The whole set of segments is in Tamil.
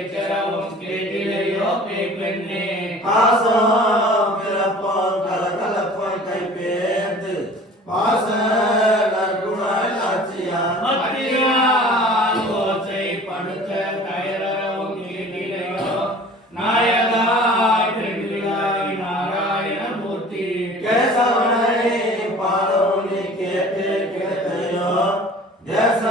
கேட்கிறவும் கேட்டிலையோ பெண்ணே பாசம் பிறப்போம் கலகலப்போம் கைப்பேர்ந்து பாச நற்குணாய் ஆட்சியா மத்தியான் ஓசை படுத்த கயரவும் கேட்டிலையோ நாயகா பெண்ணிலாய் நாராயண மூர்த்தி கேசவனை பாடவும் நீ கேட்டு கிடைத்தையோ தேச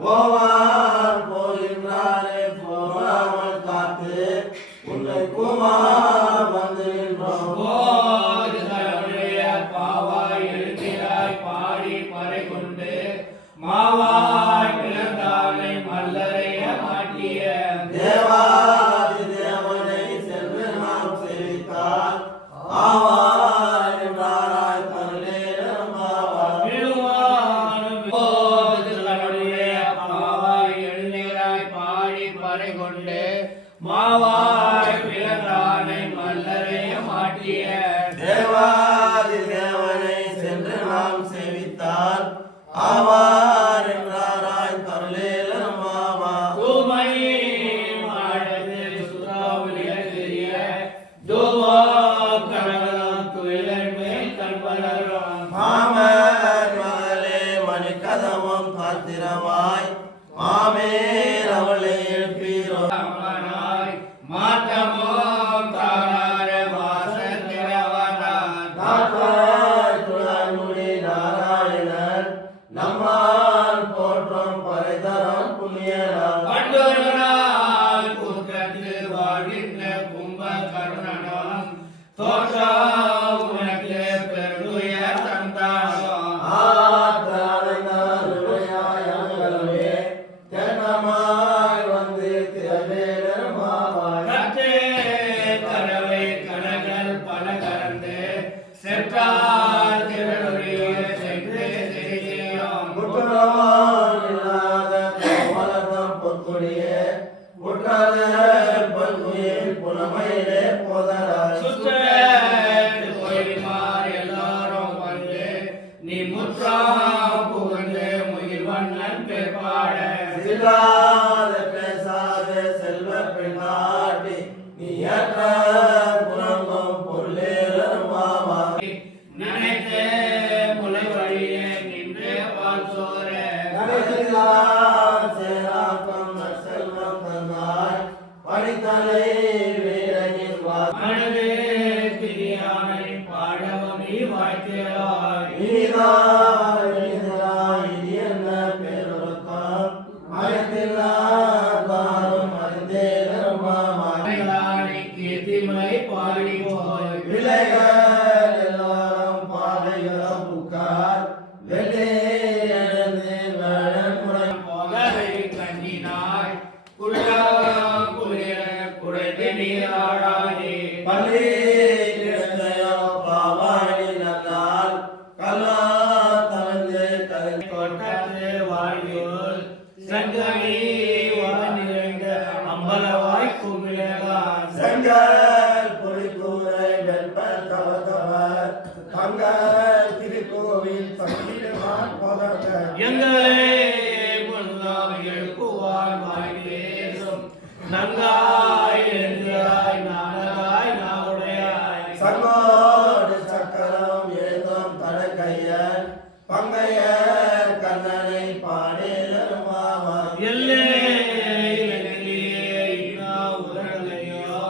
போவான் போகின்றானே போவாமல் காத்து உன்னை குமார் வந்து பாவாய் எழுதிராய் பாடி பறை கொண்டு மாவாய் பிறந்தானை மல்லரைய மாட்டிய தேவாதி தேவனை சென்று நாம் சேவித்தார் ஆவாய் என்றாராய் தருளே கொண்டு மாவாய் பிறந்தானை மல்லரைய மாட்டிய தேவாதி தேவனை சென்று நாம் சேவித்தார் ஆவார் என்றாராய் தருளேல மாவா தூமை மாடது சுறாவுலிய தெரிய தூவா கனகலம் துயிலன் மேல் கண்பலரும் மாமர் மகளே மணிக்கதவம் பாத்திரமாய் மாமேர் அவளை எழுப்பீரோ அம்மனாய் மாற்றமோ தாரார வாசத்திரவனான் நாட்டாய் துளாமுடி நாராயணன் நம்மால் போற்றும் பரைதரம் புண்ணியனான் பண்டொரு நாள் கூட்டத்து வாழ்கின்ற கும்ப கருணனும் தோற்றா உனக்கு பெருய தந்தானோ வந்து திரவேலர் மாவாய் கரவை கனகள் பல கறந்து செற்றால் திரளுடைய சென்று செய்யும் முற்றோன் இல்லாத வளர்ந்தம் பொற்கொடியே முற்றாத பல்குயில் புலமையிலே போதராய் சுற்ற கோயில்மார் எல்லாரும் வந்து நீ முற்றா புகழ்ந்து முகில் வண்ணன் பெற்பாட சில்லாத பேசாத செல்வ பெண்ணாட்டி நீ ஏற்ற புலங்கும் பொருளேலர் மாவாய் நினைத்து முளை வழியே நின்று பால் சோர சேராக்கம் செல்வம் தந்தாய் பணித்தலை வீரனின் மனதே திரியானை பாடவும் நீ வாழ்க்கையாய் என்ன பேரொருக்கம் மயத்தில்லாதாரும் அறிந்தேலர் மாவாய் கீர்த்திமை பாடி போய் விலைகள் எல்லாரும் பாதைகளும் புக்கார் வெள்ளே எழுந்து வேழமுறை போகவை கண்ணினாய் குள்ளா குளிர குடைந்து நீராடாதே பள்ளி கிடந்தையோ பாவாணி நல்லால் கல்லா தளர்ந்து கலை கொட்டத்து வாழ்யூர் சங்கமி வானிறைந்த அம்பலவாய் குமிழகான் செங்கல் பொறிக்கூரை வெண்பல் கவகவர் தங்கள் திருக்கோவில் தங்கிடுவான் போதக எங்களே முன்னாம் எழுப்புவான் வாய் பேசும் நங்காய் எழுந்தாய் நானகாய் நாவுடையாய் சங்கோடு சக்கரம் ஏதும் தடக்கையன் பங்கையர் கண்ணனை பாடேலர் மாவாய் எல்லே இலகிலே இனா உரங்களையோ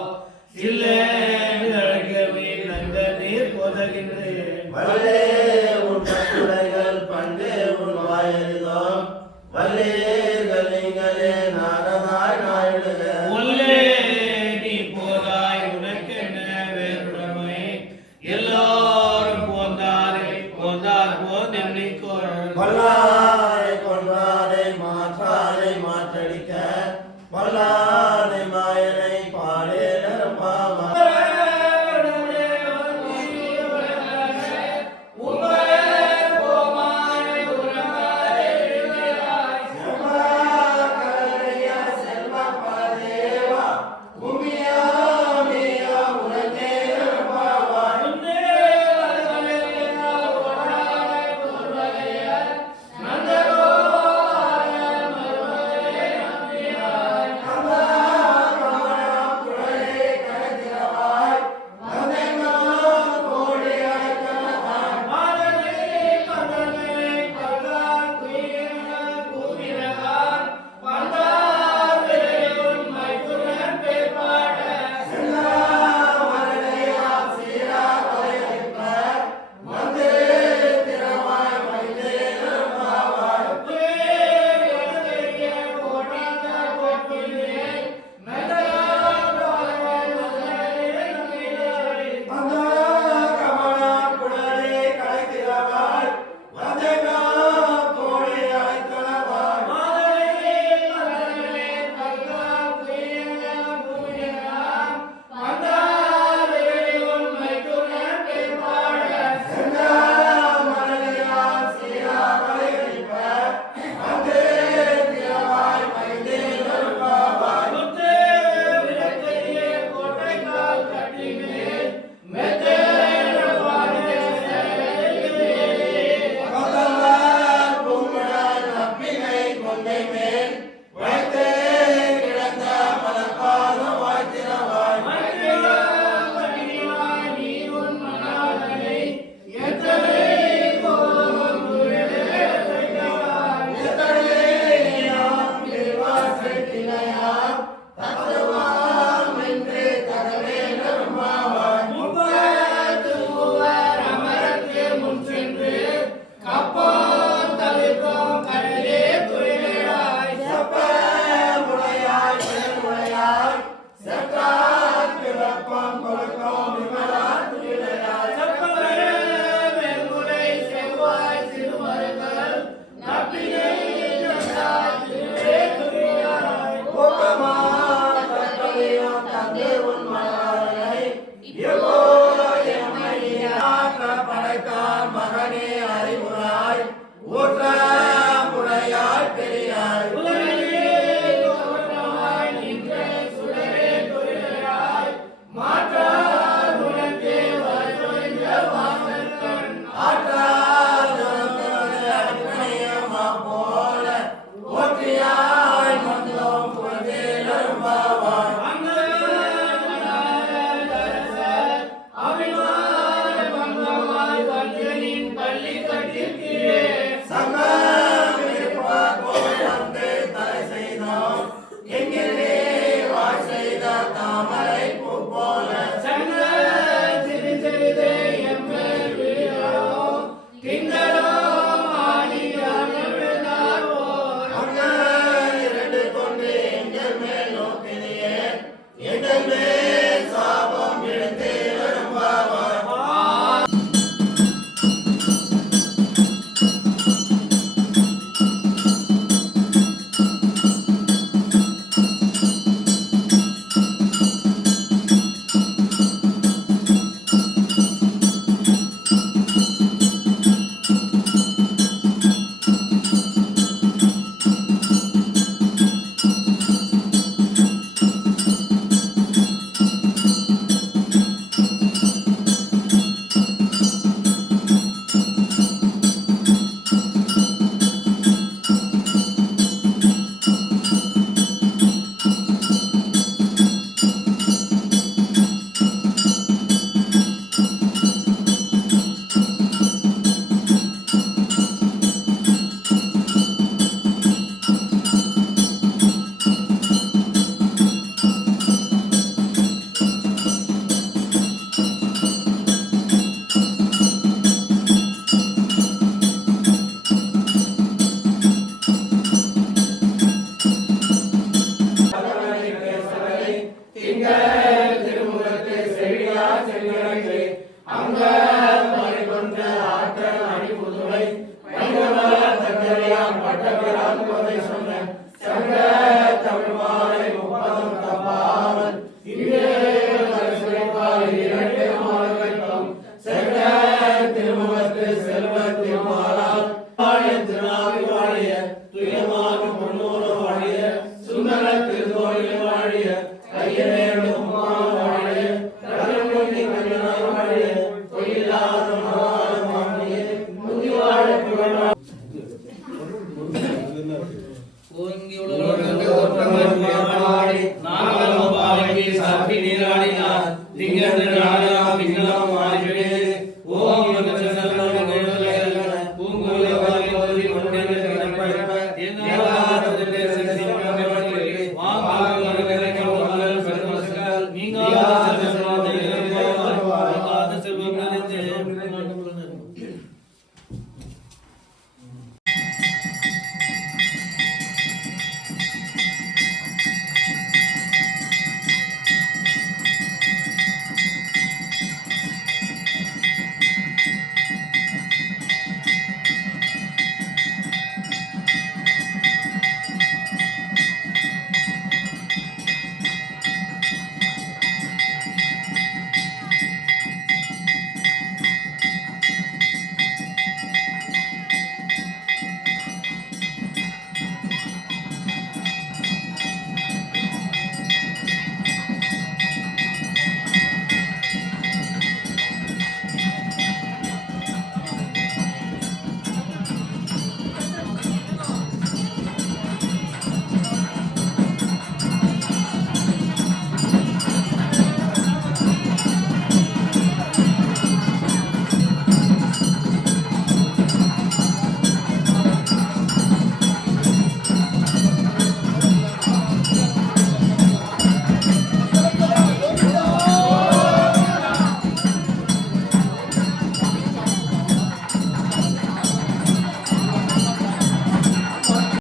இல்லே அழகவே நங்க நீர் போதகின்றேன் வல்லே உன் கட்டுரைகள் பண்டே உன் வாயறிதோம் வல்லேர்கள் நீங்களே நாரதாய் நாயுடுக ஒல்லே நீ போதாய் உனக்கென்ன வேறுடமை எல்லாரும் போந்தாரை போந்தார் போதெண்ணிக்கொள் வல்லாரை கொன்றாரை மாற்றாரை மாற்றடிக்க வல்லாரை மாயனை பாடேலர் மாவாய் திங்கள் நாளெல்லாம் திங்களும்